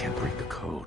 can't break the code.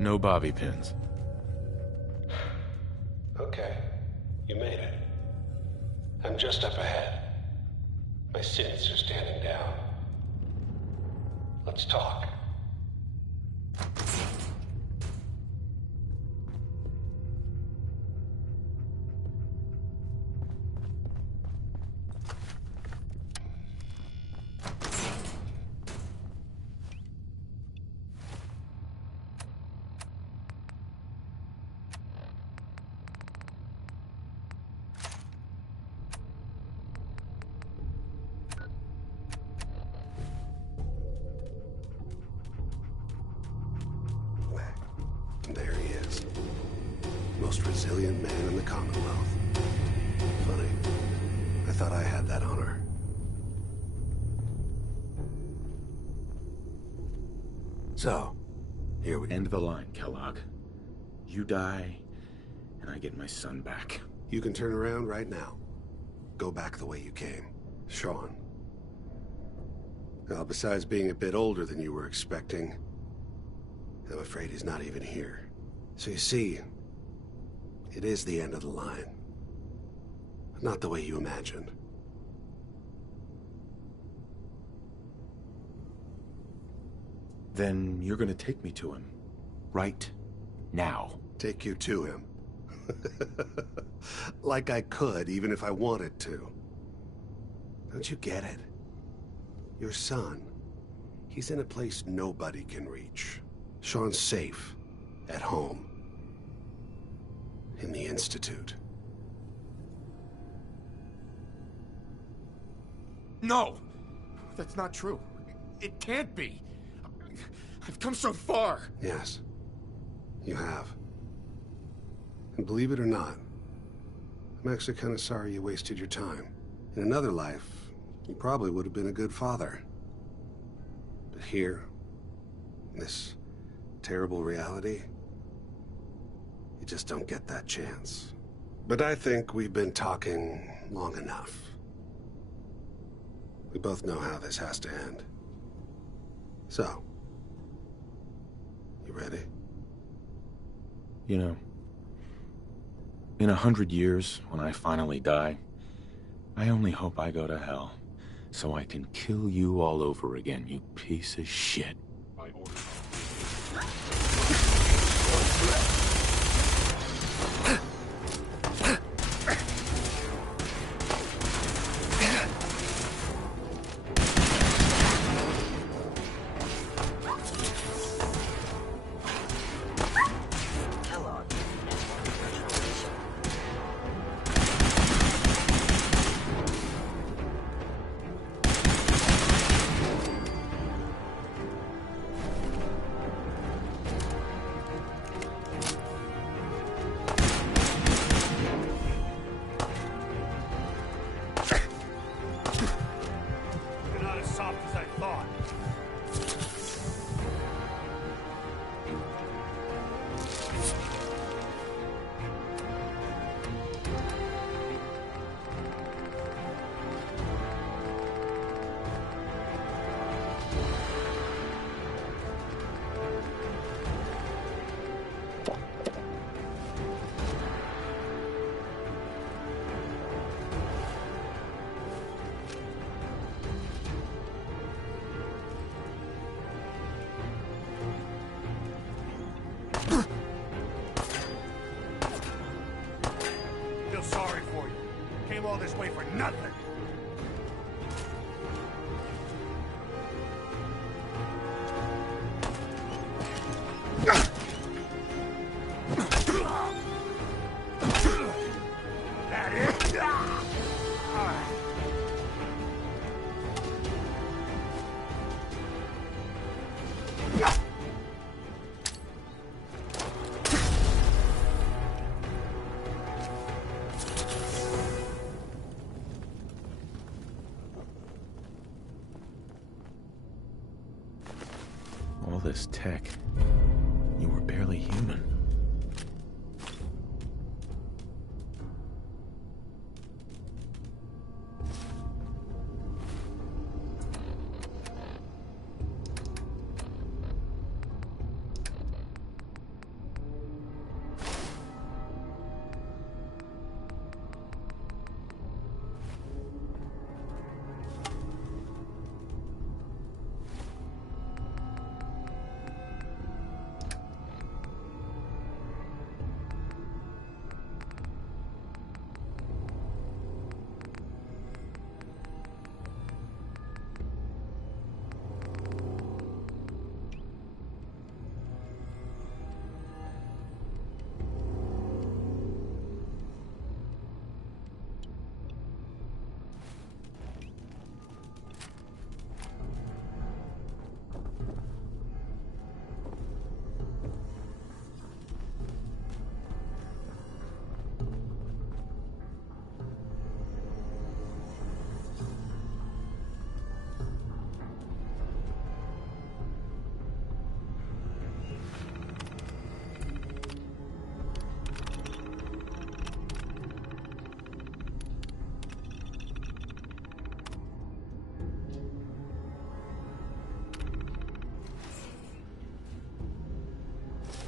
No bobby pins. Okay, you made it. I'm just up ahead. My sins are standing down. Let's talk. There he is. Most resilient man in the Commonwealth. Funny. I thought I had that honor. So, here we... End the line, Kellogg. You die, and I get my son back. You can turn around right now. Go back the way you came. Sean. Well, besides being a bit older than you were expecting, I'm afraid he's not even here. So you see, it is the end of the line. Not the way you imagined. Then you're gonna take me to him. Right now. Take you to him. Like I could, even if I wanted to. Don't you get it? Your son, he's in a place nobody can reach. Sean's safe, at home, in the Institute. No! That's not true. It can't be. I've come so far. Yes, you have. And believe it or not, I'm actually kind of sorry you wasted your time. In another life, you probably would have been a good father. But here, in this terrible reality, you just don't get that chance. But I think we've been talking long enough. We both know how this has to end. So, you ready? You know, in 100 years, when I finally die, I only hope I go to hell, so I can kill you all over again, you piece of shit. By order. Sorry for you. Came all this way for nothing. all this tech, you were barely human.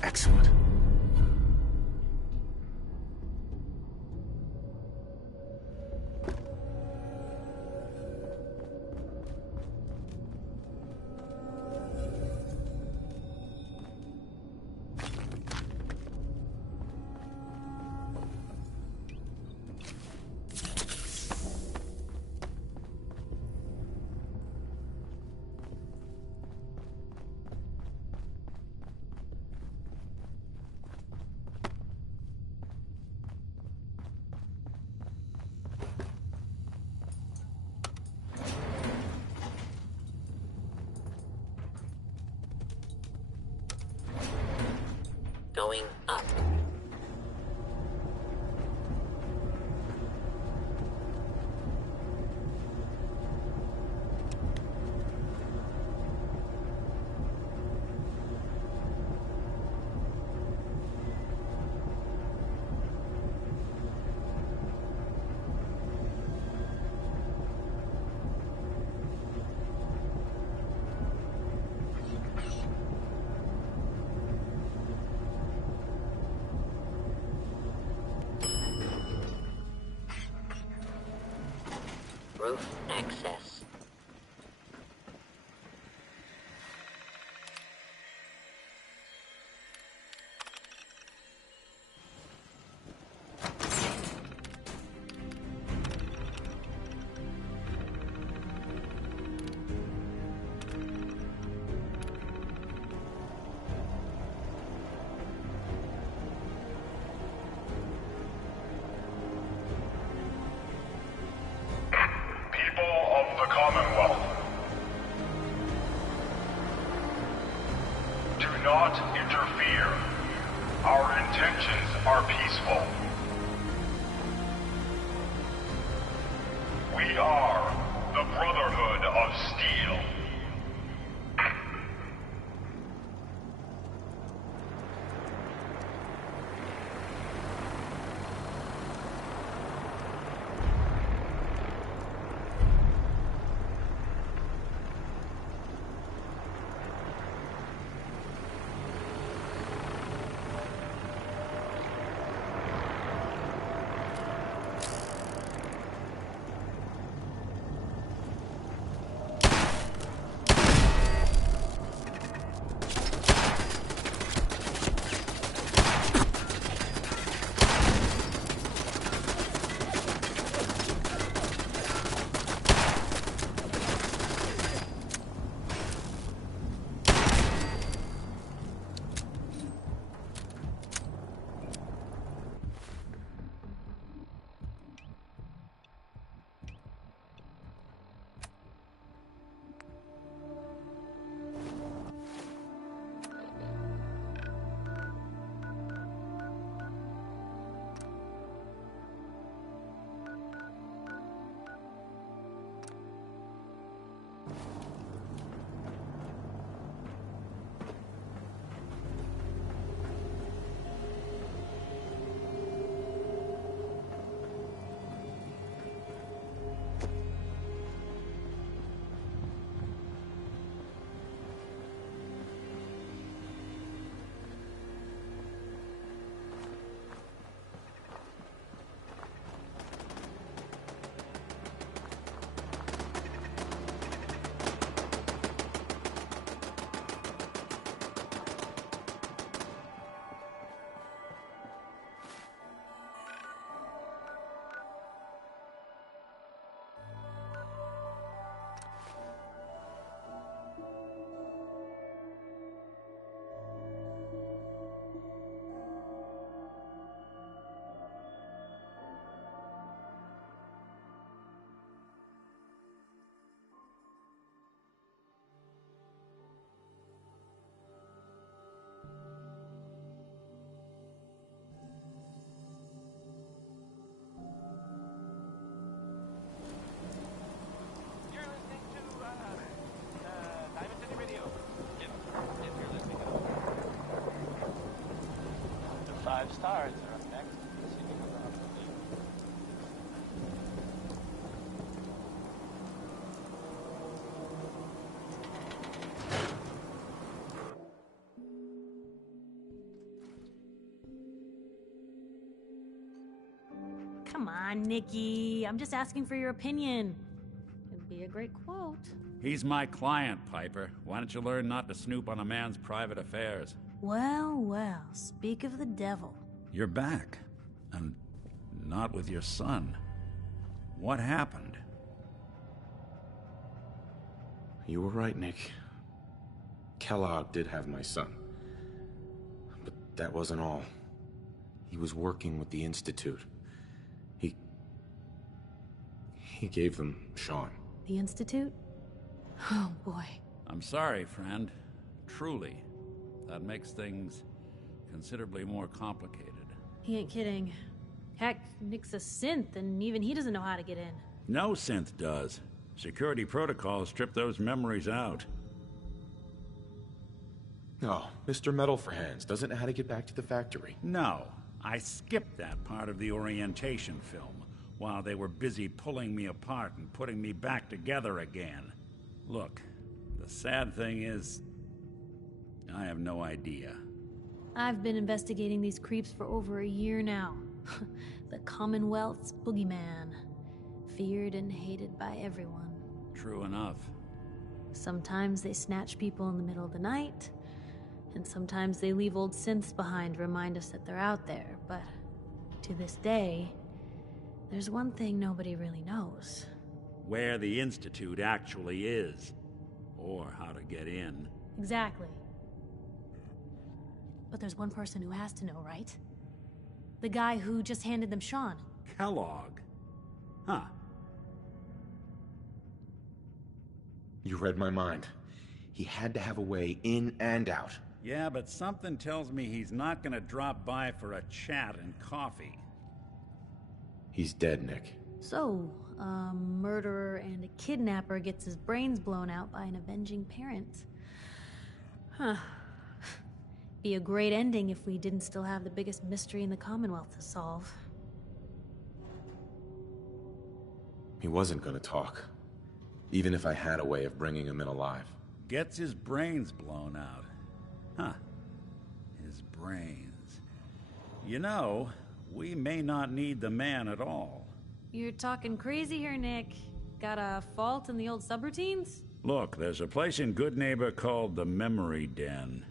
Excellent. Going up. Roof access. Do not interfere. Our intentions are peaceful. We are the Brotherhood of Steel. stars are up next. Let's see if we can run up the lead. Come on, Nikki. I'm just asking for your opinion. It'd be a great quote. He's my client, Piper. Why don't you learn not to snoop on a man's private affairs? Well, well, speak of the devil. You're back. And not with your son. What happened? You were right, Nick. Kellogg did have my son. But that wasn't all. He was working with the Institute. He gave them Sean. The Institute? Oh, boy. I'm sorry, friend. Truly. That makes things considerably more complicated. He ain't kidding. Heck, Nick's a synth, and even he doesn't know how to get in. No synth does. Security protocols strip those memories out. No, Mr. Metal for Hands doesn't know how to get back to the factory. No, I skipped that part of the orientation film while they were busy pulling me apart and putting me back together again. Look, the sad thing is, I have no idea. I've been investigating these creeps for over a year now. The Commonwealth's boogeyman. Feared and hated by everyone. True enough. Sometimes they snatch people in the middle of the night, and sometimes they leave old synths behind to remind us that they're out there, but to this day, there's one thing nobody really knows. Where the Institute actually is. Or how to get in. Exactly. But there's one person who has to know, right? The guy who just handed them Sean. Kellogg? Huh. You read my mind. He had to have a way in and out. Yeah, but something tells me he's not gonna drop by for a chat and coffee. He's dead, Nick. So, a murderer and a kidnapper gets his brains blown out by an avenging parent. Huh. Be a great ending if we didn't still have the biggest mystery in the Commonwealth to solve. He wasn't gonna talk. Even if I had a way of bringing him in alive. Gets his brains blown out. Huh. His brains. You know, we may not need the man at all. You're talking crazy here, Nick. Got a fault in the old subroutines? Look, there's a place in Good Neighbor called the Memory Den.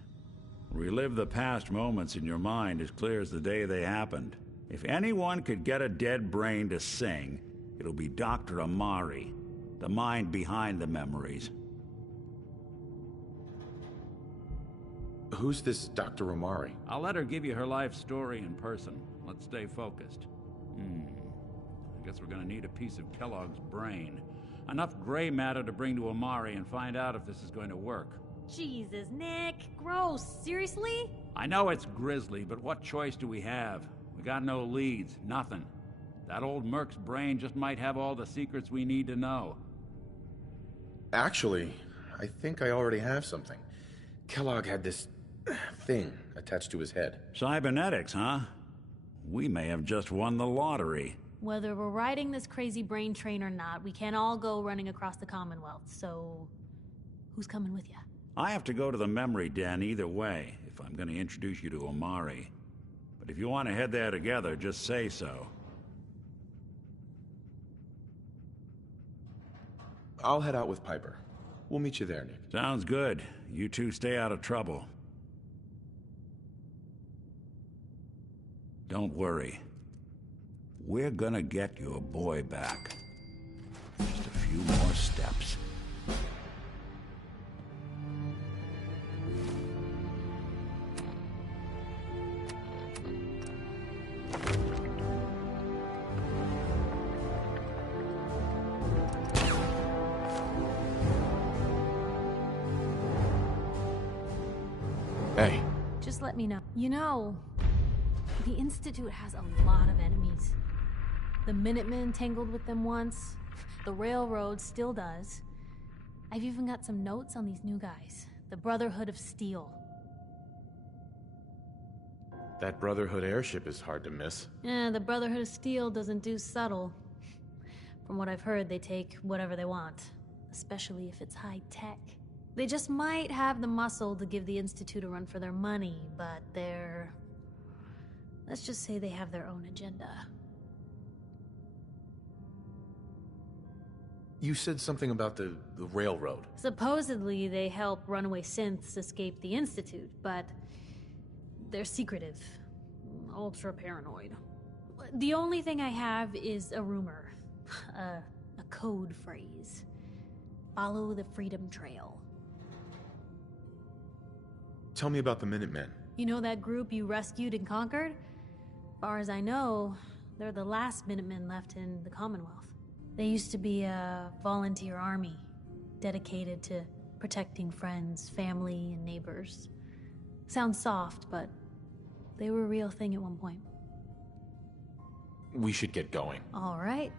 Relive the past moments in your mind as clear as the day they happened. If anyone could get a dead brain to sing, it'll be Dr. Amari, the mind behind the memories. Who's this Dr. Amari? I'll let her give you her life story in person. Let's stay focused. I guess we're gonna need a piece of Kellogg's brain. Enough gray matter to bring to Amari and find out if this is going to work. Jesus, Nick. Gross. Seriously? I know it's grisly, but what choice do we have? We got no leads, nothing. That old Merc's brain just might have all the secrets we need to know. Actually, I think I already have something. Kellogg had this thing attached to his head. Cybernetics, huh? We may have just won the lottery. Whether we're riding this crazy brain train or not, we can't all go running across the Commonwealth, so... who's coming with you? I have to go to the Memory Den either way, if I'm going to introduce you to Omari. But if you want to head there together, just say so. I'll head out with Piper. We'll meet you there, Nick. Sounds good. You two stay out of trouble. Don't worry. We're gonna get your boy back. Just a few more steps. Hey. Just let me know. You know, the Institute has a lot of enemies. The Minutemen tangled with them once. The Railroad still does. I've even got some notes on these new guys. The Brotherhood of Steel. That Brotherhood airship is hard to miss. Yeah, the Brotherhood of Steel doesn't do subtle. From what I've heard, they take whatever they want, especially if it's high-tech. They just might have the muscle to give the Institute a run for their money, but they're... let's just say they have their own agenda. You said something about the railroad. Supposedly, they help runaway synths escape the Institute, but they're secretive. Ultra paranoid. The only thing I have is a rumor. A code phrase. Follow the Freedom Trail. Tell me about the Minutemen. You know that group you rescued and conquered? Far as I know, they're the last Minutemen left in the Commonwealth. They used to be a volunteer army, dedicated to protecting friends, family, and neighbors. Sounds soft, but they were a real thing at one point. We should get going. All right.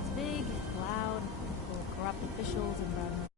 It's big, loud, full of corrupt officials and